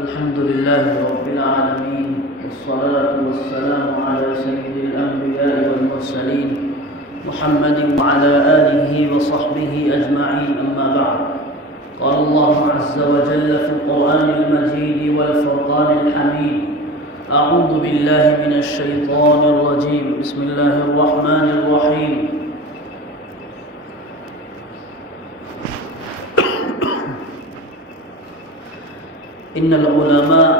الحمد لله رب العالمين، والصلاة والسلام على سيد الأنبياء والمرسلين محمد وعلى آله وصحبه أجمعين، أما بعد. قال الله عز وجل في القرآن المجيد والفرقان الحميد: أعوذ بالله من الشيطان الرجيم، بسم الله الرحمن الرحيم. إن العلماء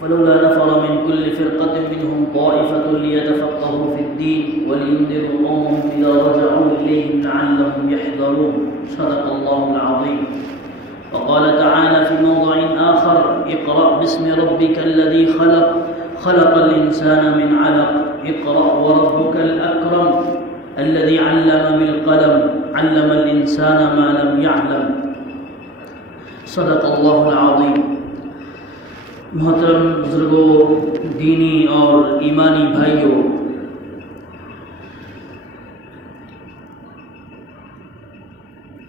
فلولا نفر من كل فرقة منهم طائفة ليتفقهوا في الدين ولينذروا قومهم إذا رجعوا إليهم لعلهم يحذرون. صدق الله العظيم. وقال تعالى في موضع آخر: اقرأ باسم ربك الذي خلق، خلق الإنسان من علق، اقرأ وربك الأكرم الذي علم بالقلم، علم الإنسان ما لم يعلم. صدق اللہ العظیم. محترم بزرگوں، دینی اور ایمانی بھائیوں،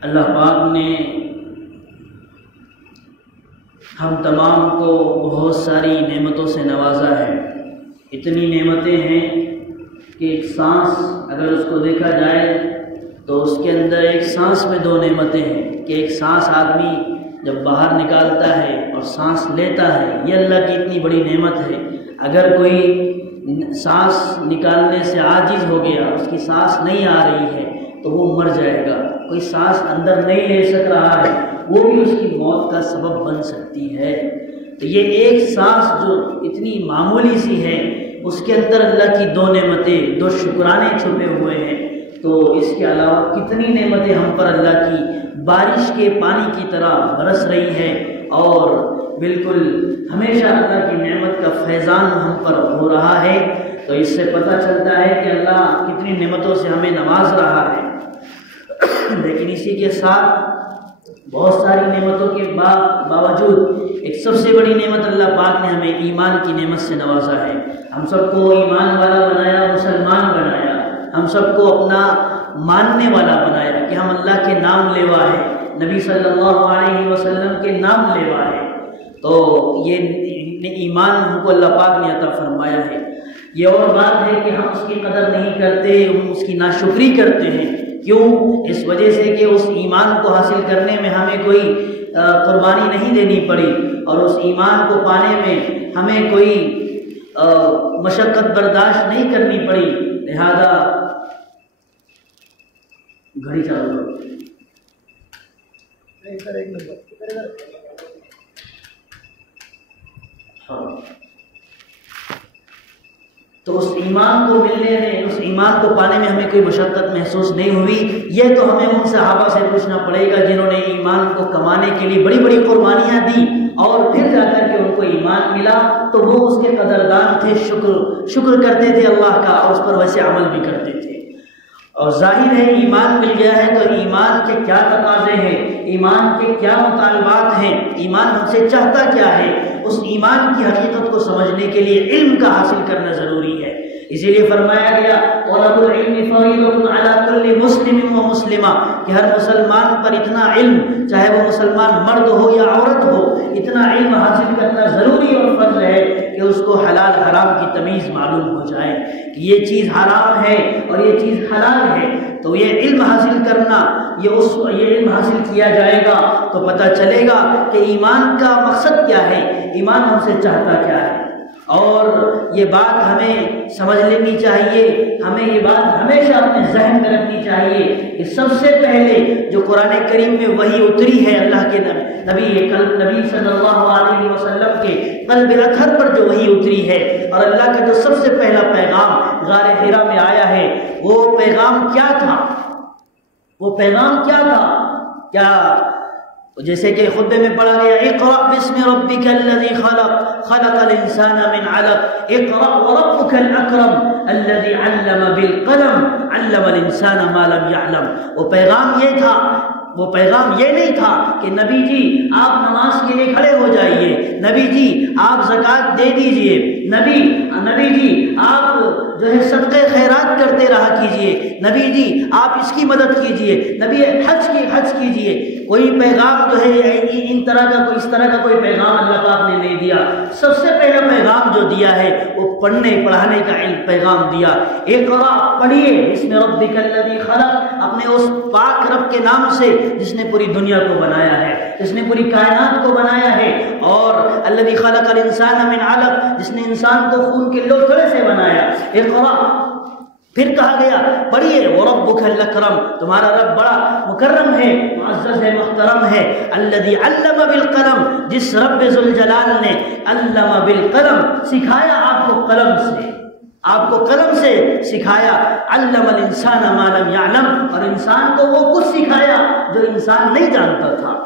اللہ پاک نے ہم تمام کو بہت ساری نعمتوں سے نوازا ہے. اتنی نعمتیں ہیں کہ ایک سانس اگر اس کو دیکھا جائے تو اس کے اندر ایک سانس میں دو نعمتیں ہیں کہ ایک سانس آدمی جب باہر نکالتا ہے اور سانس لیتا ہے، یہ اللہ کی اتنی بڑی نعمت ہے. اگر کوئی سانس نکالنے سے عاجز ہو گیا، اس کی سانس نہیں آ رہی ہے تو وہ مر جائے گا. کوئی سانس اندر نہیں لے سک رہا ہے، وہ بھی اس کی موت کا سبب بن سکتی ہے. تو یہ ایک سانس جو اتنی معمولی سی ہے، اس کے اندر اللہ کی دو نعمتیں، دو شکرانے چھپے ہوئے ہیں. تو اس کے علاوہ کتنی نعمتیں ہم پر اللہ کی بارش کے پانی کی طرح برس رہی ہے، اور بالکل ہمیشہ اللہ کی نعمت کا فیضان ہم پر ہو رہا ہے. تو اس سے پتہ چلتا ہے کہ اللہ کتنی نعمتوں سے ہمیں نواز رہا ہے. لیکن اسی کے ساتھ بہت ساری نعمتوں کے باوجود ایک سب سے بڑی نعمت اللہ پاک نے ہمیں ایمان کی نعمت سے نوازا ہے. ہم سب کو ایمان والا بنایا، مسلمان بنایا، ہم سب کو اپنا ماننے والا بنایا کہ ہم اللہ کے نام لیوا ہے، نبی صلی اللہ علیہ وسلم کے نام لیوا ہے. تو یہ ایمان ہم کو اللہ پاک نے عطا فرمایا ہے. یہ اور بات ہے کہ ہم اس کی قدر نہیں کرتے، ہم اس کی ناشکری کرتے ہیں. کیوں؟ اس وجہ سے کہ اس ایمان کو حاصل کرنے میں ہمیں کوئی قربانی نہیں دینی پڑی، اور اس ایمان کو پانے میں ہمیں کوئی مشقت برداشت نہیں کرنی پڑی. لہذا گھڑی چالو کرو. ہاں، تو اس ایمان کو ملنے میں، اس ایمان کو پانے میں ہمیں کوئی مشقت محسوس نہیں ہوئی. یہ تو ہمیں ان صحابہ سے پوچھنا پڑے گا جنہوں نے ایمان کو کمانے کے لیے بڑی بڑی قربانیاں دی، اور پھر جا کر کے ان کو ایمان ملا تو وہ اس کے قدردان تھے، شکر کرتے تھے اللہ کا، اور اس پر ویسے عمل بھی کرتے تھے. اور ظاہر ہے ایمان مل گیا ہے تو ایمان کے کیا تقاضے ہیں، ایمان کے کیا مطالبات ہیں، ایمان ہم سے چاہتا کیا ہے. اس ایمان کی حقیقت کو سمجھنے کے لیے علم کا حاصل کرنا ضروری ہے. اسی لیے فرمایا گیا: طلب العلم فریضۃ علی کل مسلم و مسلمہ، کہ ہر مسلمان پر اتنا علم، چاہے وہ مسلمان مرد ہو یا عورت ہو، اتنا علم حاصل کرنا ضروری اور فرض ہے کہ اس کو حلال حرام کی تمیز معلوم ہو جائے کہ یہ چیز حرام ہے اور یہ چیز حلال ہے. تو یہ علم حاصل کرنا، یہ علم حاصل کیا جائے گا تو پتہ چلے گا کہ ایمان کا مقصد کیا ہے، ایمان ہم سے چاہتا کیا ہے. اور یہ بات ہمیں سمجھ لینی چاہیے، ہمیں یہ بات ہمیشہ اپنے ذہن میں رکھنی چاہیے کہ سب سے پہلے جو قرآن کریم میں وحی اتری ہے، اللہ کے نبی صلی اللہ علیہ وسلم کے قلب اطہر پر جو وحی اتری ہے، اور اللہ کا جو سب سے پہلا پیغام غار حرا میں آیا ہے، وہ پیغام کیا تھا؟ وہ پیغام کیا تھا؟ کیا جیسے کہ خطبے میں پڑھا گیا: اقرأ باسم ربک الذی خلق، خلق الانسان من علق، اقرأ وربک الاکرم الذی علم بالقلم، علم الانسان ما لم يعلم. وہ پیغام یہ تھا، وہ پیغام یہ نہیں تھا کہ نبی جی آپ نماز کے لیے کھڑے ہو جائیے، نبی جی آپ زکوٰۃ دے دیجئے، نبی جی آپ جو ہے صدقے خیرات کرتے رہا کیجئے، نبی جی آپ اس کی مدد کیجئے، نبی حج کیجئے۔ کوئی پیغام جو ہے اس طرح کا کوئی پیغام اللہ پاک نے نہیں دیا۔ سب سے پہلا پیغام جو دیا ہے وہ پڑھنے پڑھانے کا پیغام دیا۔ اقرا، پڑھیے، بسم ربک الذی خلق، اپنے اس پاک رب کے نام سے جس نے پوری دنیا کو بنایا ہے، جس نے پوری کائنات کو بنایا ہے، اور الذی خلق الانسان من علق، جس نے انسان کو خون کے لوتھڑے سے بنایا۔ اقرا، پھر کہا گیا پڑھیے، وربک الاکرم، تمہارا رب بڑا مکرم ہے، معزز ہے، محترم ہے۔ الذی علم بالقلم، جس رب ذوالجلال نے علم بالقلم، سکھایا آپ کو قلم سے، آپ کو قلم سے سکھایا۔ علم الانسان ما لم یعلم، اور انسان کو وہ کچھ سکھایا جو انسان نہیں جانتا تھا،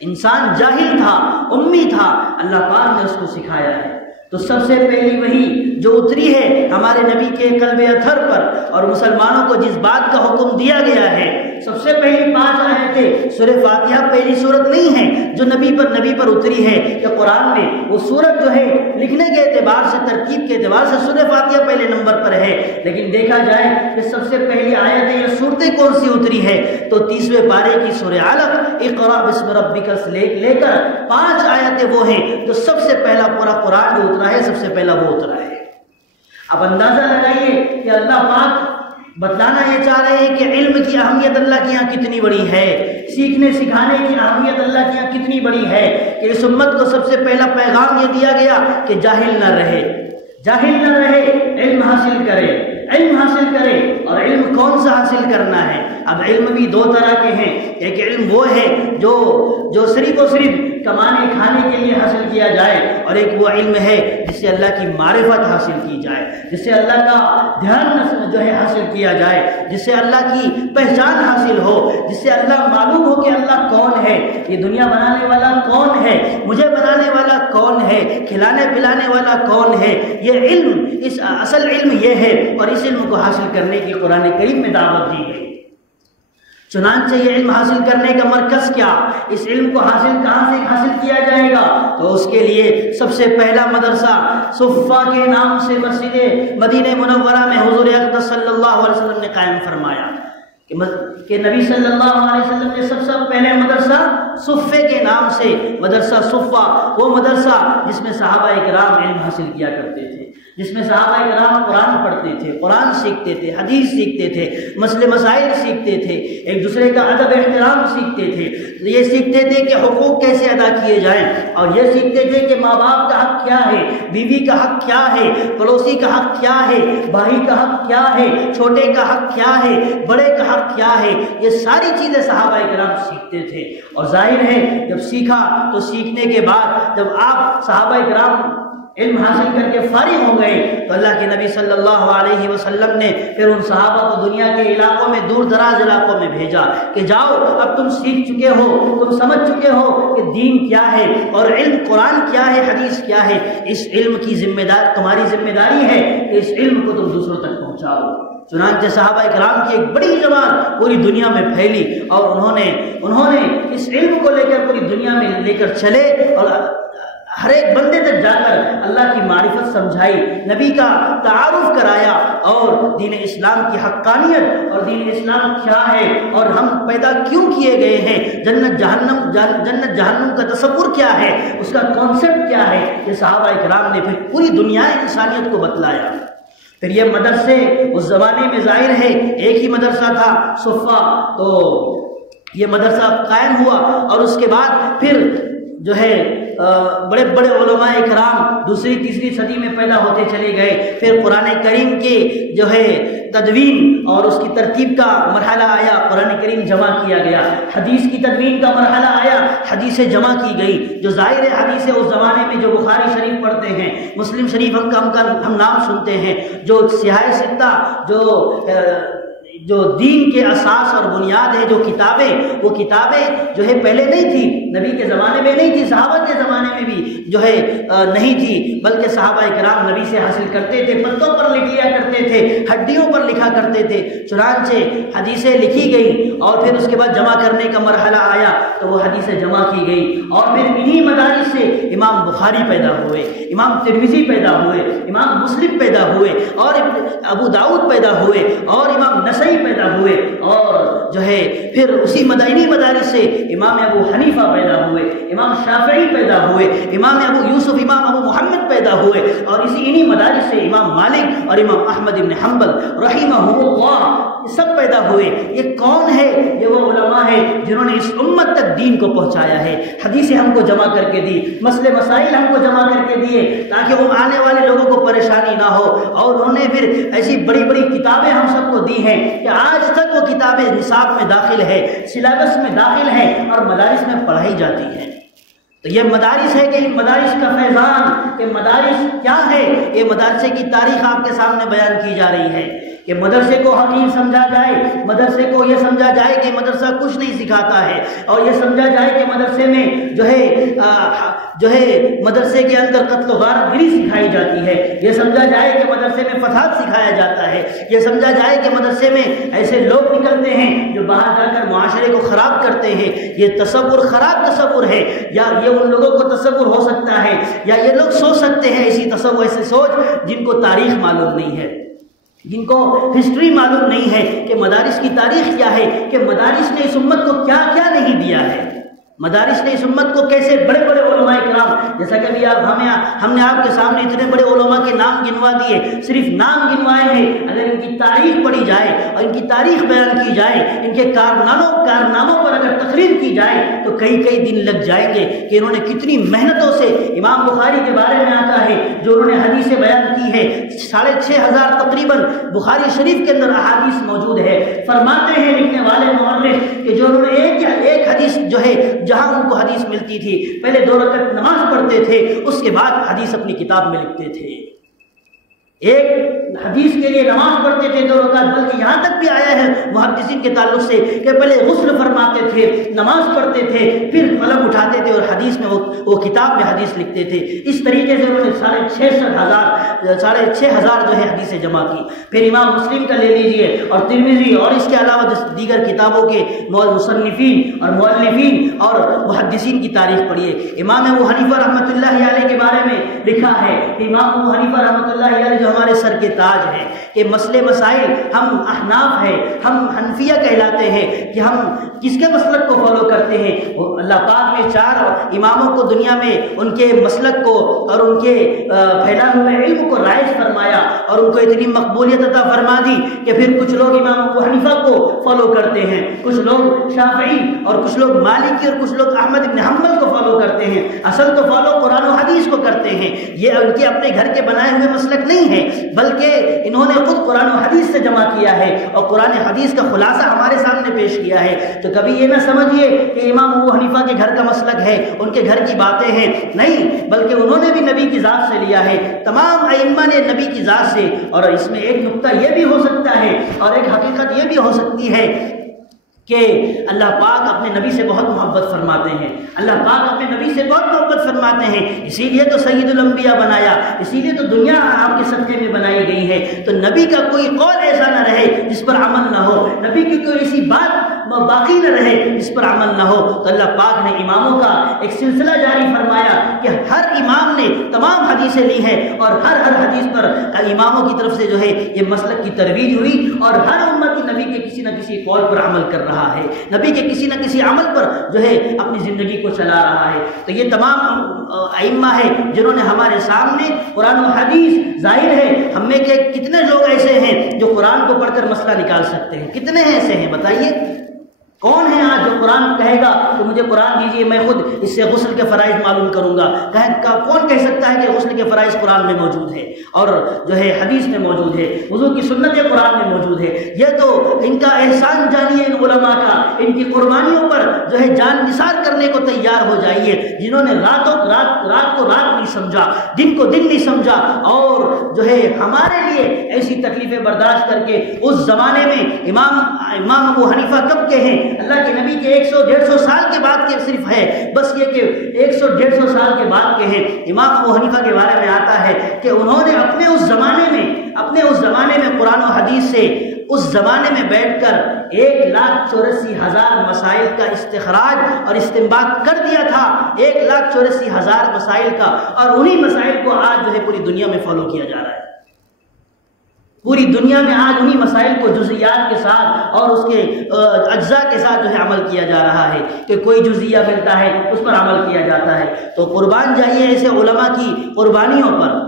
انسان جاہل تھا، امی تھا، اللہ پاک نے اس کو سکھایا ہے۔ تو سب سے پہلی وحی جو اتری ہے ہمارے نبی کے قلب اطہر پر، اور مسلمانوں کو جس بات کا حکم دیا گیا ہے، سب سے پہلی 5 آیتیں سورہ فاتحہ پہلی سورت نہیں ہے جو نبی پر اتری ہے کہ قرآن میں وہ سورت جو ہے لکھنے کے اعتبار سے، ترتیب کے اعتبار سے سورہ فاتحہ پہلے نمبر پر ہے، لیکن دیکھا جائے کہ سب سے پہلی آیتیں یا صورتیں کون سی اتری ہے تو 30ویں پارے کی سورہ علق، اقرا بسم ربک سے لے کر 5 آیتیں وہ ہیں جو سب سے پہلا پورا قرآن جو اترا ہے سب سے پہلا وہ اترا ہے۔ اب اندازہ لگائیے کہ اللہ پاک بتلانا یہ چاہ رہے ہیں کہ علم کی اہمیت اللہ کے یہاں کتنی بڑی ہے، سیکھنے سکھانے کی اہمیت اللہ کے یہاں کتنی بڑی ہے، کہ اس امت کو سب سے پہلا پیغام یہ دیا گیا کہ جاہل نہ رہے، علم حاصل کرے، اور علم کون سا حاصل کرنا ہے؟ اب علم بھی 2 طرح کے ہیں، ایک علم وہ ہے جو صرف و صرف کمانے کھانے کے لیے حاصل کیا جائے، اور ایک وہ علم ہے جس سے اللہ کی معرفت حاصل کی جائے، جس سے اللہ کا دھیان جو ہے حاصل کیا جائے، جس سے اللہ کی پہچان حاصل ہو، جس سے اللہ معلوم ہو کہ اللہ کون ہے، یہ دنیا بنانے والا کون ہے، مجھے بنانے والا کون ہے، کھلانے پلانے والا کون ہے۔ یہ علم، اس اصل علم یہ ہے، اور اس علم کو حاصل کرنے کی قرآن کریم میں دعوت دی گئی۔ چنانچہ یہ علم حاصل کرنے کا مرکز کیا، اس علم کو کہاں سے حاصل کیا جائے گا؟ تو اس کے لیے سب سے پہلا مدرسہ صفہ کے نام سے مسجد مدینہ منورہ میں حضور اقدس صلی اللہ علیہ وسلم نے قائم فرمایا، کہ نبی صلی اللہ علیہ وسلم نے سب سے پہلے مدرسہ صفے کے نام سے، مدرسہ صفہ، وہ مدرسہ جس میں صحابہ اکرام علم حاصل کیا کرتے تھے، جس میں صحابہ اکرام قرآن پڑھتے تھے، قرآن سیکھتے تھے، حدیث سیکھتے تھے، مسئلے مسائل سیکھتے تھے، ایک دوسرے کا ادب احترام سیکھتے تھے، یہ سیکھتے تھے کہ حقوق کیسے ادا کیے جائیں، اور یہ سیکھتے تھے کہ ماں باپ کا حق کیا ہے، بیوی کا حق کیا ہے، پڑوسی کا حق کیا ہے، بھائی کا حق کیا ہے، چھوٹے کا حق کیا ہے، بڑے کا حق کیا ہے۔ یہ ساری چیزیں صحابہ اکرام سیکھتے تھے، اور ظاہر ہے جب سیکھا تو سیکھنے کے بعد جب آپ صحابہ اکرام علم حاصل کر کے فارغ ہو گئے تو اللہ کے نبی صلی اللہ علیہ وسلم نے پھر ان صحابہ کو دنیا کے علاقوں میں، دور دراز علاقوں میں بھیجا کہ جاؤ، اب تم سیکھ چکے ہو، تم سمجھ چکے ہو کہ دین کیا ہے اور علم قرآن کیا ہے، حدیث کیا ہے، اس علم کی تمہاری ذمہ داری ہے کہ اس علم کو تم دوسروں تک پہنچاؤ۔ چنانچہ صحابہ اکرام کی ایک بڑی جماعت پوری دنیا میں پھیلی، اور انہوں نے اس علم کو لے کر پوری دنیا میں لے کر چلے، اور ہر ایک بندے تک جا کر اللہ کی معرفت سمجھائی، نبی کا تعارف کرایا، اور دین اسلام کی حقانیت اور دین اسلام کیا ہے، اور ہم پیدا کیوں کیے گئے ہیں، جنت جہنم کا تصور کیا ہے، اس کا کانسیپٹ کیا ہے، یہ صحابہ اکرام نے پھر پوری دنیا انسانیت کو بتلایا۔ پھر یہ مدرسے اس زمانے میں ظاہر ہے ایک ہی مدرسہ تھا صفہ، تو یہ مدرسہ قائم ہوا، اور اس کے بعد پھر جو ہے بڑے بڑے علماء اکرام دوسری تیسری صدی میں پیدا ہوتے چلے گئے۔ پھر قرآن کریم کے جو ہے تدوین اور اس کی ترتیب کا مرحلہ آیا، قرآن کریم جمع کیا گیا، حدیث کی تدوین کا مرحلہ آیا، حدیثیں جمع کی گئی۔ جو ظاہر حدیثیں اس زمانے میں جو بخاری شریف پڑھتے ہیں، مسلم شریف ہم نام سنتے ہیں، جو سیاہ ستہ جو دین کے اساس اور بنیاد ہے، جو کتابیں، وہ کتابیں جو ہے پہلے نہیں تھی، نبی کے زمانے میں نہیں تھی، صحابہ کے زمانے میں بھی جو ہے نہیں تھی، بلکہ صحابہ اکرام نبی سے حاصل کرتے تھے، پتوں پر لکھ لیا کرتے تھے، ہڈیوں پر لکھا کرتے تھے۔ چنانچہ حدیثیں لکھی گئی، اور پھر اس کے بعد جمع کرنے کا مرحلہ آیا، تو وہ حدیثیں جمع کی گئی، اور پھر انہی مدارس سے امام بخاری پیدا ہوئے، امام ترمذی پیدا ہوئے، امام مسلم پیدا ہوئے، اور ابو داؤد پیدا ہوئے، اور امام نسائی پیدا ہوئے، اور جو ہے پھر اسی انہی مدارس سے امام ابو حنیفہ پیدا ہوئے، امام شافعی پیدا ہوئے، امام ابو یوسف، امام ابو محمد پیدا ہوئے، اور انہی مدارس سے امام مالک اور امام احمد بن حنبل رحمہ اللہ سب پیدا ہوئے۔ یہ کون ہے؟ یہ وہ علماء ہے جنہوں نے اس امت تک دین کو پہنچایا ہے، حدیثیں ہم کو جمع کر کے دی، مسئلے مسائل ہم کو جمع کر کے دیے تاکہ وہ آنے والے لوگوں کو پریشانی نہ ہو، اور انہوں نے پھر ایسی بڑی بڑی کتابیں ہم سب کو دی ہیں کہ آج تک وہ کتابیں نصاب میں داخل ہے، سلیبس میں داخل ہے، اور مدارس میں پڑھائی جاتی ہیں۔ تو یہ مدارس ہے کہ ان مدارس کا فیضان، کہ مدارس کیا ہے، یہ مدرسے کی تاریخ آپ کے سامنے بیان کی جا رہی ہے کہ مدرسے کو حقیر سمجھا جائے، مدرسے کو یہ سمجھا جائے کہ مدرسہ کچھ نہیں سکھاتا ہے، اور یہ سمجھا جائے کہ مدرسے میں جو ہے مدرسے کے اندر قتل و غارت گری سکھائی جاتی ہے، یہ سمجھا جائے کہ مدرسے میں فساد سکھایا جاتا ہے، یہ سمجھا جائے کہ مدرسے میں ایسے لوگ نکلتے ہیں جو باہر جا کر معاشرے کو خراب کرتے ہیں۔ یہ تصور خراب تصور ہے، یا یہ ان لوگوں کو تصور ہو سکتا ہے، یا یہ لوگ سوچ سکتے ہیں ایسی تصور، ایسی سوچ جن کو تاریخ معلوم نہیں ہے، جن کو ہسٹری معلوم نہیں ہے کہ مدارس کی تاریخ کیا ہے، کہ مدارس نے اس امت کو کیا کیا نہیں دیا ہے، مدارس نے اس امت کو کیسے بڑے بڑے علماء کرام، جیسا کہ ہم نے آپ کے سامنے اتنے بڑے علماء کے نام گنوا دیے، صرف نام گنوائے ہیں، اگر ان کی تاریخ پڑھی جائے اور ان کی تاریخ بیان کی جائے، ان کے کارناموں پر اگر تقریر کی جائے تو کئی دن لگ جائیں گے کہ انہوں نے کتنی محنتوں سے، امام بخاری کے بارے میں آتا ہے جو انہوں نے حدیثیں بیان کی ہے، 6,500 تقریباً بخاری شریف کے اندر احادیث موجود ہے۔ فرماتے ہیں لکھنے والے مورخ کہ جو انہوں نے ایک حدیث جو ہے، جہاں ان کو حدیث ملتی تھی، پہلے 2 رکعت نماز پڑھتے تھے، اس کے بعد حدیث اپنی کتاب میں لکھتے تھے۔ ایک حدیث کے لیے نماز پڑھتے تھے 2 رکعت، بلکہ یہاں تک بھی آیا ہے محدثین کے تعلق سے کہ پہلے غسل فرماتے تھے، نماز پڑھتے تھے، پھر قلم اٹھاتے تھے اور حدیث میں وہ کتاب میں حدیث لکھتے تھے۔ اس طریقے سے انہوں نے 6,500 جو ہے حدیثیں جمع کی۔ پھر امام مسلم کا لے لیجئے، اور ترمذی، اور اس کے علاوہ دیگر کتابوں کے مصنفین اور مؤلفین اور محدثین کی تاریخ پڑھیے۔ امام ابو حنیفہ رحمۃ اللہ علیہ کے بارے میں لکھا ہے کہ امام ابو حنیفہ رحمۃ اللہ علیہ جو ہمارے سر کے تاج ہے، کہ مسئلے مسائل ہم احناف ہیں، ہم حنفیہ کہلاتے ہیں، کہ ہم کس کے مسلک کو فالو کرتے ہیں۔ اللہ پاک نے 4 اماموں کو دنیا میں ان کے مسلک کو اور ان کے پھیلا ہوئے علم کو رائج فرمایا، اور ان کو اتنی مقبولیت عطا فرما دی کہ پھر کچھ لوگ امام ابو حنیفہ کو فالو کرتے ہیں، کچھ لوگ شافعی، اور کچھ لوگ مالکی، اور کچھ لوگ احمد بن حنبل کو فالو کرتے ہیں۔ اصل تو فالو قرآن و حدیث کو کرتے ہیں، یہ ان کے اپنے گھر کے بنائے ہوئے مسلک نہیں ہے، بلکہ انہوں نے خود قرآن و حدیث سے جمع کیا ہے، اور قرآن حدیث کا خلاصہ ہمارے سامنے پیش کیا ہے۔ تو کبھی یہ نہ سمجھیے کہ امام ابو حنیفہ کے گھر کا مسلک ہے، ان کے گھر کی باتیں ہیں، نہیں، بلکہ انہوں نے بھی نبی کی ذات سے لیا ہے، تمام ائمہ نے نبی کی ذات سے۔ اور اس میں ایک نقطہ یہ بھی ہو سکتا ہے، اور ایک حقیقت یہ بھی ہو سکتی ہے کہ اللہ پاک اپنے نبی سے بہت محبت فرماتے ہیں، اللہ پاک اپنے نبی سے بہت محبت فرماتے ہیں، اسی لیے تو سید الانبیاء بنایا، اسی لیے تو دنیا آپ کے صدقے میں بنائی گئی ہے۔ تو نبی کا کوئی قول ایسا نہ رہے جس پر عمل نہ ہو، نبی کی کوئی ایسی بات باقی نہ رہے جس پر عمل نہ ہو۔ تو اللہ پاک نے اماموں کا ایک سلسلہ جاری فرمایا کہ ہر امام نے تمام حدیثیں لی ہیں، اور ہر حدیث پر اماموں کی طرف سے جو ہے یہ مسلک کی ترویج ہوئی، اور ہر امتی نبی کے کسی نہ کسی قول پر عمل کر رہا ہے، نبی کے کسی نہ کسی عمل پر جو ہے اپنی زندگی کو چلا رہا ہے۔ تو یہ تمام ائمہ ہیں جنہوں نے ہمارے سامنے قرآن و حدیث، ظاہر ہے ہم میں کے کتنے لوگ ایسے ہیں جو قرآن کو پڑھ کر مسئلہ نکال سکتے ہیں، کتنے ایسے ہیں بتائیے؟ کون ہے آج جو قرآن کہے گا کہ مجھے قرآن دیجیے، میں خود اس سے غسل کے فرائض معلوم کروں گا؟ کون کہہ سکتا ہے کہ غسل کے فرائض قرآن میں موجود ہے اور جو ہے حدیث میں موجود ہے، وضو کی سنتیں قرآن میں موجود ہے؟ یہ تو ان کا احسان جانیے ان علماء کا، ان کی قربانیوں پر جو ہے جان نثار کرنے کو تیار ہو جائیے، جنہوں نے رات کو رات نہیں سمجھا، دن کو دن نہیں سمجھا، اور جو ہے ہمارے لیے ایسی تکلیفیں برداشت کر کے اس زمانے میں امام ابو حنیفہ کب کے ہیں؟ اللہ کے نبی کے 100-150 سال کے بعد کے صرف ہے، بس یہ کہ 100-150 سال کے بعد کے ہیں۔ امام ابو حنیفہ کے بارے میں آتا ہے کہ انہوں نے اپنے اس زمانے میں قرآن و حدیث سے اس زمانے میں بیٹھ کر 1,84,000 مسائل کا استخراج اور استنباط کر دیا تھا، 1,84,000 مسائل کا، اور انہی مسائل کو آج جو ہے پوری دنیا میں فالو کیا جا رہا ہے۔ پوری دنیا میں آج انہی مسائل کو جزئیات کے ساتھ اور اس کے اجزاء کے ساتھ جو ہے عمل کیا جا رہا ہے کہ کوئی جزئیہ ملتا ہے اس پر عمل کیا جاتا ہے۔ تو قربان جائیے ایسے علماء کی قربانیوں پر۔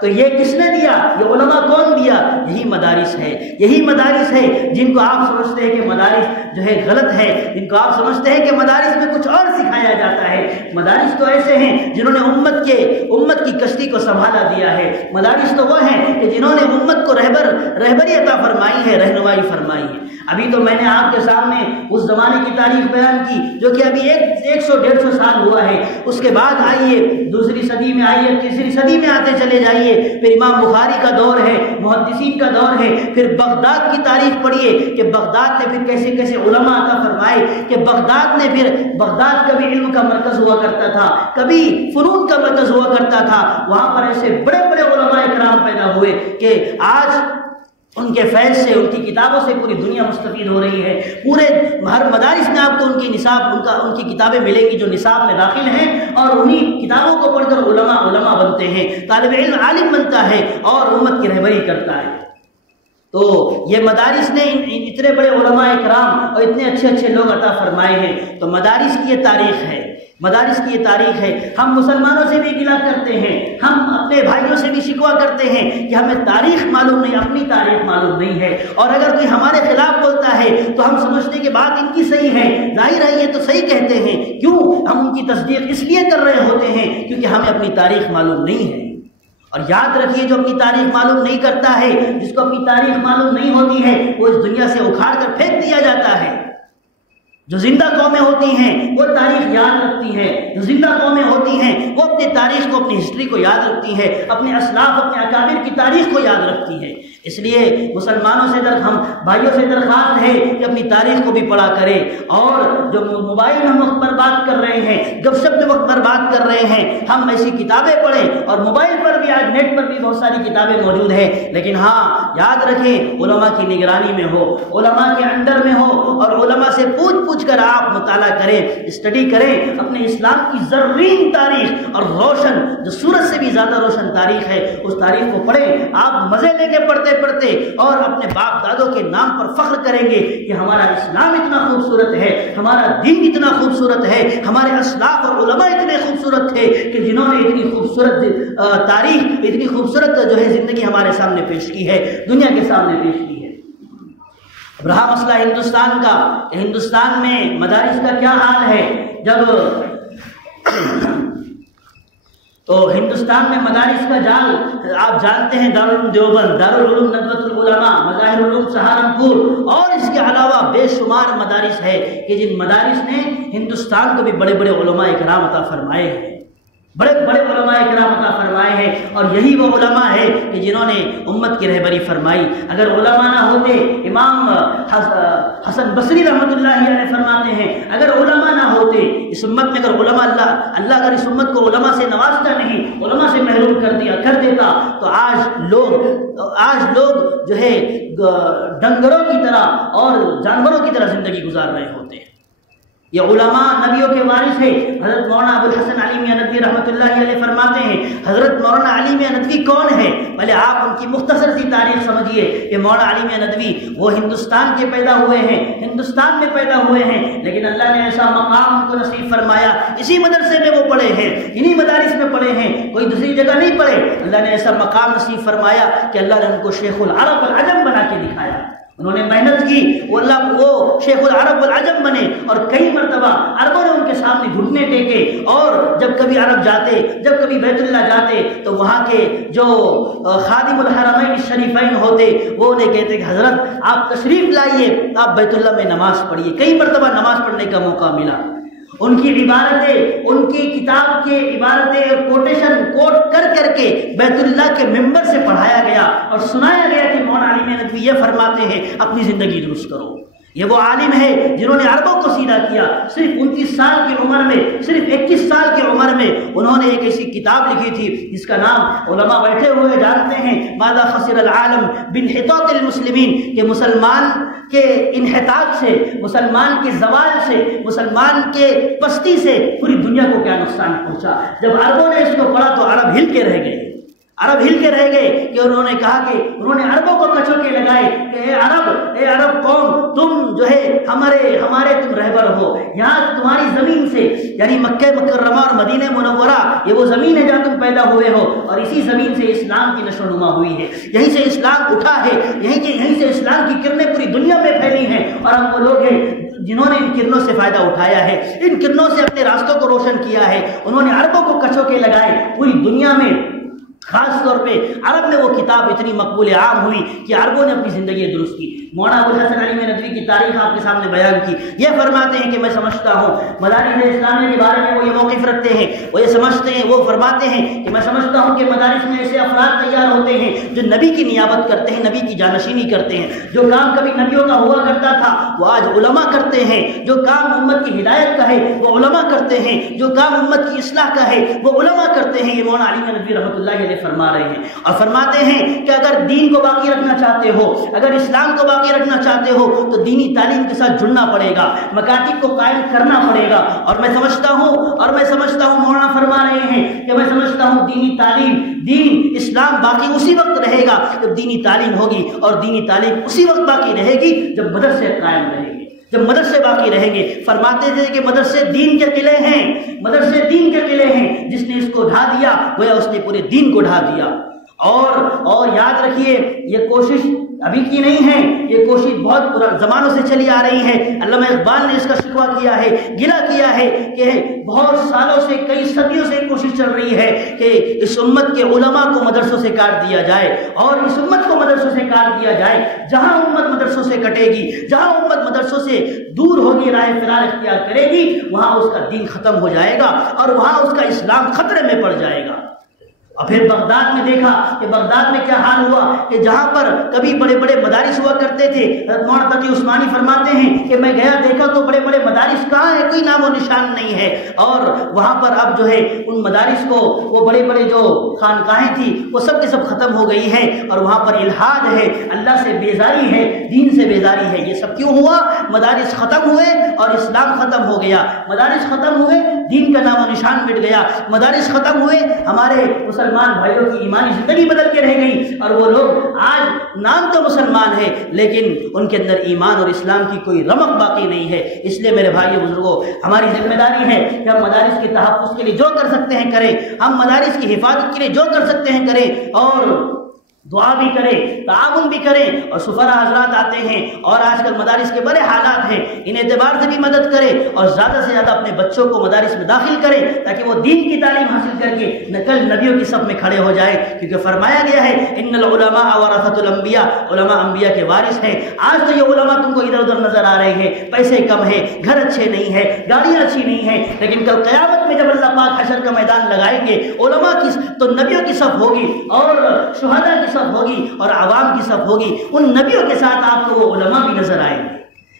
تو یہ کس نے دیا؟ یہ علماء کون دیا؟ یہی مدارس ہے، یہی مدارس ہے جن کو آپ سمجھتے ہیں کہ مدارس جو ہے غلط ہے، جن کو آپ سمجھتے ہیں کہ مدارس میں کچھ اور سکھایا جاتا ہے۔ مدارس تو ایسے ہیں جنہوں نے امت کی کشتی کو سنبھالا دیا ہے۔ مدارس تو وہ ہیں کہ جنہوں نے امت کو رہبری عطا فرمائی ہے، رہنمائی فرمائی ہے۔ ابھی تو میں نے آپ کے سامنے اس زمانے کی تاریخ بیان کی جو کہ ابھی 100-150 سال ہوا ہے۔ اس کے بعد آئیے دوسری صدی میں، آئیے تیسری صدی میں آتے چلے جائیے، پھر امام بخاری کا دور ہے، محدثین کا دور ہے، پھر بغداد کی تاریخ پڑھیے کہ بغداد نے پھر کیسے کیسے علماء عطا فرمائے، کہ بغداد کبھی علم کا مرکز ہوا کرتا تھا، کبھی فنون کا مرکز ہوا کرتا تھا۔ وہاں پر ایسے بڑے بڑے علماء اکرام پیدا ہوئے کہ آج ان کے فیض سے، ان کی کتابوں سے پوری دنیا مستفید ہو رہی ہے۔ پورے ہر مدارس میں آپ کو ان کی کتابیں ملیں گی جو نصاب میں داخل ہیں، اور انہی کتابوں کو پڑھ کر علماء بنتے ہیں، طالب علم عالم بنتا ہے اور امت کی رہبری کرتا ہے۔ تو یہ مدارس نے اتنے بڑے علماء اکرام اور اتنے اچھے اچھے لوگ عطا فرمائے ہیں۔ تو مدارس کی یہ تاریخ ہے، مدارس کی یہ تاریخ ہے۔ ہم مسلمانوں سے بھی گلہ کرتے ہیں، ہم اپنے بھائیوں سے بھی شکوہ کرتے ہیں کہ ہمیں تاریخ معلوم نہیں، اپنی تاریخ معلوم نہیں ہے، اور اگر کوئی ہمارے خلاف بولتا ہے تو ہم سمجھتے کہ بات ان کی صحیح ہے، ظاہر ہے یہ تو صحیح کہتے ہیں۔ کیوں؟ ہم ان کی تصدیق اس لیے کر رہے ہوتے ہیں کیونکہ ہمیں اپنی تاریخ معلوم نہیں ہے۔ اور یاد رکھیے جو اپنی تاریخ معلوم نہیں کرتا ہے، جس کو اپنی تاریخ معلوم نہیں ہوتی ہے، وہ اس دنیا سے اکھاڑ کر پھینک دیا جاتا ہے۔ جو زندہ قومیں ہوتی ہیں وہ تاریخ یاد رکھتی ہیں، جو زندہ قومیں ہوتی ہیں وہ اپنی تاریخ کو، اپنی ہسٹری کو یاد رکھتی ہیں، اپنے اسلاف، اپنے اکابر کی تاریخ کو یاد رکھتی ہیں۔ اس لیے مسلمانوں سے ہم بھائیوں سے درخواست ہے کہ اپنی تاریخ کو بھی پڑھا کریں، اور جو موبائل میں ہم وقت برباد کر رہے ہیں، گپ شپ میں وقت برباد کر رہے ہیں، ہم ایسی کتابیں پڑھیں۔ اور موبائل پر بھی آج نیٹ پر بھی بہت ساری کتابیں موجود ہیں، لیکن ہاں یاد رکھیں علماء کی نگرانی میں ہو، علماء کے انڈر میں ہو، اور علماء سے پوچھ کر آپ مطالعہ کریں، اسٹڈی کریں، اپنے اسلام کی زرین تاریخ اور روشن، جو سورج سے بھی زیادہ روشن تاریخ ہے، اس تاریخ کو پڑھیں۔ آپ مزے لیں گے پڑھتے پڑھتے، اور اپنے باپ دادوں کے نام پر فخر کریں گے کہ ہمارا اسلام اتنا خوبصورت ہے، ہمارا دین اتنا خوبصورت ہے، ہمارے اسلاف اور علماء اتنے خوبصورت تھے کہ جنہوں نے اتنی خوبصورت تاریخ، اتنی خوبصورت جو ہے زندگی ہمارے سامنے پیش کی ہے، دنیا کے سامنے پیش کی ہے۔ اب رہا مسئلہ ہندوستان کا، کہ ہندوستان میں مدارس کا کیا حال ہے۔ تو ہندوستان میں مدارس کا جال آپ جانتے ہیں، دارالعلوم دیوبند، دارالعلوم ندوۃ العلماء، مظاہر العلوم سہارنپور، اور اس کے علاوہ بے شمار مدارس ہے کہ جن مدارس نے ہندوستان کو بھی بڑے بڑے علماء اکرام عطا فرمائے ہیں، بڑے بڑے علماء اکرام عطا فرمائے ہیں۔ اور یہی وہ علماء ہیں کہ جنہوں نے امت کی رہبری فرمائی۔ اگر علماء نہ ہوتے، امام حسن بصری رحمۃ اللہ علیہ فرماتے ہیں، اگر علماء نہ ہوتے اس امت میں، اگر علماء اللہ اگر اس امت کو علماء سے نوازتا نہیں، علماء سے محروم کر دیتا، تو آج لوگ جو ہے ڈنگروں کی طرح اور جانوروں کی طرح زندگی گزار رہے ہوتے ہیں۔ یہ علماء نبیوں کے وارث ہیں۔ حضرت مولانا ابو الحسن علی میاں ندوی رحمۃ اللہ علیہ فرماتے ہیں، حضرت مولانا علی میاں ندوی کون ہے؟ پہلے آپ ان کی مختصر سی تاریخ سمجھیے کہ مولانا علی میاں ندوی وہ ہندوستان کے پیدا ہوئے ہیں، ہندوستان میں پیدا ہوئے ہیں، لیکن اللہ نے ایسا مقام ان کو نصیب فرمایا، اسی مدرسے میں وہ پڑھے ہیں، انہی مدارس میں پڑھے ہیں، کوئی دوسری جگہ نہیں پڑھے۔ اللہ نے ایسا مقام نصیب فرمایا کہ اللہ نے ان کو شیخ العرب والعجم بنا کے دکھایا۔ انہوں نے محنت کی، وہ شیخ العرب والعجم بنے، اور کئی مرتبہ عربوں نے ان کے سامنے گھٹنے ٹیکے، اور جب کبھی عرب جاتے، جب کبھی بیت اللہ جاتے، تو وہاں کے جو خادم الحرمین الشریفین ہوتے وہ انہیں کہتے کہ حضرت آپ تشریف لائیے، آپ بیت اللہ میں نماز پڑھیے۔ کئی مرتبہ نماز پڑھنے کا موقع ملا۔ ان کی عبارتیں، ان کی کتاب کے عبارتیں اور کوٹیشن کوٹ کر کے بیت اللہ کے ممبر سے پڑھایا گیا اور سنایا گیا کہ مولانا علی میاں ندوی یہ فرماتے ہیں، اپنی زندگی درست کرو۔ یہ وہ عالم ہے جنہوں نے عربوں کو سیدھا کیا۔ صرف 29 سال کی عمر میں، صرف 21 سال کی عمر میں انہوں نے ایک ایسی کتاب لکھی تھی جس کا نام علماء بیٹھے ہوئے جانتے ہیں، ماذا خسر العالم بانحطاط المسلمین، کہ مسلمان کے انحطاط سے، مسلمان کے زوال سے، مسلمان کے پستی سے پوری دنیا کو کیا نقصان پہنچا۔ جب عربوں نے اس کو پڑھا تو عرب ہل کے رہ گئے، عرب ہل کے رہ گئے کہ انہوں نے کہا کہ انہوں نے عربوں کو کچوکے لگائے کہ اے عرب قوم، تم جو ہے ہمارے تم رہبر ہو، یہاں تمہاری زمین سے، یعنی مکہ مکرمہ اور مدینہ منورہ یہ وہ زمین ہے جہاں تم پیدا ہوئے ہو، اور اسی زمین سے اسلام کی نشو و نما ہوئی ہے، یہیں سے اسلام اٹھا ہے، یہیں سے اسلام کی کرنیں پوری دنیا میں پھیلی ہیں، اور ہم وہ لوگ ہیں جنہوں نے ان کرنوں سے فائدہ اٹھایا ہے، ان کرنوں سے اپنے راستوں کو روشن کیا ہے۔ انہوں نے عربوں کو کچوکے لگائے، پوری دنیا میں خاص طور پہ عرب میں وہ کتاب اتنی مقبول عام ہوئی کہ عربوں نے اپنی زندگی درست کی۔ مولانا ابوالحسن علی ندوی کی تاریخ آپ کے سامنے بیان کی، یہ فرماتے ہیں کہ میں سمجھتا ہوں مدارس اسلامیہ کے بارے میں وہ یہ موقف رکھتے ہیں، وہ یہ سمجھتے ہیں، وہ فرماتے ہیں کہ میں سمجھتا ہوں کہ مدارس میں ایسے افراد تیار ہوتے ہیں جو نبی کی نیابت کرتے ہیں، نبی کی جانشینی کرتے ہیں، جو کام کبھی نبیوں کا ہوا کرتا تھا وہ آج علماء کرتے ہیں، جو کام امت کی ہدایت کا ہے وہ علماء کرتے ہیں، جو کام امت کی اصلاح کا ہے وہ علماء کرتے ہیں۔ یہ مولانا علی ندوی رحمۃ اللہ علیہ فرما رہے ہیں، اور فرماتے ہیں کہ اگر دین کو باقی رکھنا چاہتے ہو، اگر اسلام کو باقی رکھنا چاہتے ہو تو دینی تعلیم کے ساتھ جڑنا پڑے گا، مکاتب کو قائم کرنا پڑے گا۔ اور میں سمجھتا ہوں مولانا فرما رہے ہیں کہ میں سمجھتا ہوں دینی تعلیم، دین اسلام باقی اسی وقت رہے گا جب دینی تعلیم ہوگی، اور دینی تعلیم اسی وقت باقی رہے گی جب مدرسے قائم رہیں گے، جب مدرسے باقی رہیں گے۔ فرماتے تھے کہ مدرسے دین کے قلعے ہیں، مدرسے دین کے قلعے ہیں، جس نے اس کو ڈھا دیا گویا اس نے پورے دین کو ڈھا دیا۔ اور یاد رکھیے یہ کوشش ابھی کی نہیں ہے، یہ کوشش بہت زمانوں سے چلی آ رہی ہے۔ علامہ اقبال نے اس کا شکوہ کیا ہے، گلہ کیا ہے کہ بہت سالوں سے، کئی صدیوں سے کوشش چل رہی ہے کہ اس امت کے علماء کو مدرسوں سے کاٹ دیا جائے، اور اس امت کو مدرسوں سے کاٹ دیا جائے۔ جہاں امت مدرسوں سے کٹے گی، جہاں امت مدرسوں سے دور ہوگی، راہ فرار اختیار کرے گی، وہاں اس کا دین ختم ہو جائے گا، اور وہاں اس کا اسلام خطرے میں پڑ جائے گا۔ اور پھر بغداد میں دیکھا کہ بغداد میں کیا حال ہوا کہ جہاں پر کبھی بڑے بڑے مدارس ہوا کرتے تھے، مولانا تقی عثمانی فرماتے ہیں کہ میں گیا دیکھا تو بڑے بڑے مدارس کہاں ہے، کوئی نام و نشان نہیں ہے، اور وہاں پر اب جو ہے ان مدارس کو، وہ بڑے بڑے جو خانقاہیں تھی وہ سب کے سب ختم ہو گئی ہیں، اور وہاں پر الحاد ہے، اللہ سے بیزاری ہے، دین سے بیزاری ہے۔ یہ سب کیوں ہوا؟ مدارس ختم ہوئے اور اسلام ختم ہو گیا، مدارس ختم ہوئے، دین کا نام و نشان مٹ گیا، مدارس ختم ہوئے، ہمارے مسلمان بھائیوں کی ایمانی زندگی بدل کے رہ گئی، اور وہ لوگ آج نام تو مسلمان ہے لیکن ان کے اندر ایمان اور اسلام کی کوئی رمق باقی نہیں ہے۔ اس لیے میرے بھائیو بزرگوں، ہماری ذمہ داری ہے کہ ہم مدارس کے تحفظ کے لیے جو کر سکتے ہیں کریں، ہم مدارس کی حفاظت کے لیے جو کر سکتے ہیں کریں، اور دعا بھی کریں، تعاون بھی کریں، اور سفراء حضرات آتے ہیں اور آج کل مدارس کے بڑے حالات ہیں، ان اعتبار سے بھی مدد کریں، اور زیادہ سے زیادہ اپنے بچوں کو مدارس میں داخل کریں تاکہ وہ دین کی تعلیم حاصل کر کے نقل نبیوں کی صف میں کھڑے ہو جائیں، کیونکہ فرمایا گیا ہے ان العلماء ورثۃ الانبیاء، علماء انبیاء کے وارث ہیں۔ آج تو یہ علماء تم کو ادھر ادھر نظر آ رہے ہیں، پیسے کم ہیں، گھر اچھے نہیں ہیں، گاڑیاں اچھی نہیں ہیں، لیکن کل قیامت میں جب اللہ پاک حشر کا میدان لگائیں گے، علماء کی تو نبیوں کی صف ہوگی، اور شہداء کی صف ہوگی، اور عوام کی صف ہوگی، ان نبیوں کے ساتھ آپ کو وہ علماء بھی نظر آئیں گے،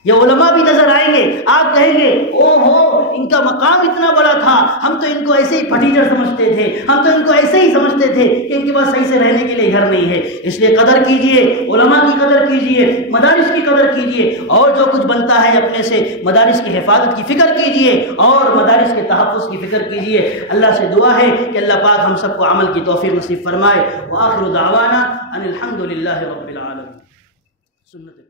یہ علماء بھی نظر آئیں گے۔ آپ کہیں گے او ہو ان کا مقام اتنا بڑا تھا، ہم تو ان کو ایسے ہی پھٹیجر سمجھتے تھے، ہم تو ان کو ایسے ہی سمجھتے تھے کہ ان کے پاس صحیح سے رہنے کے لیے گھر نہیں ہے۔ اس لیے قدر کیجئے، علماء کی قدر کیجئے، مدارس کی قدر کیجئے، اور جو کچھ بنتا ہے اپنے سے مدارس کی حفاظت کی فکر کیجئے، اور مدارس کے تحفظ کی فکر کیجئے۔ اللہ سے دعا ہے کہ اللہ پاک ہم سب کو عمل کی توفیق نصیب فرمائے۔ وآخر دعوانا ان الحمد للہ رب العالمین۔ سنت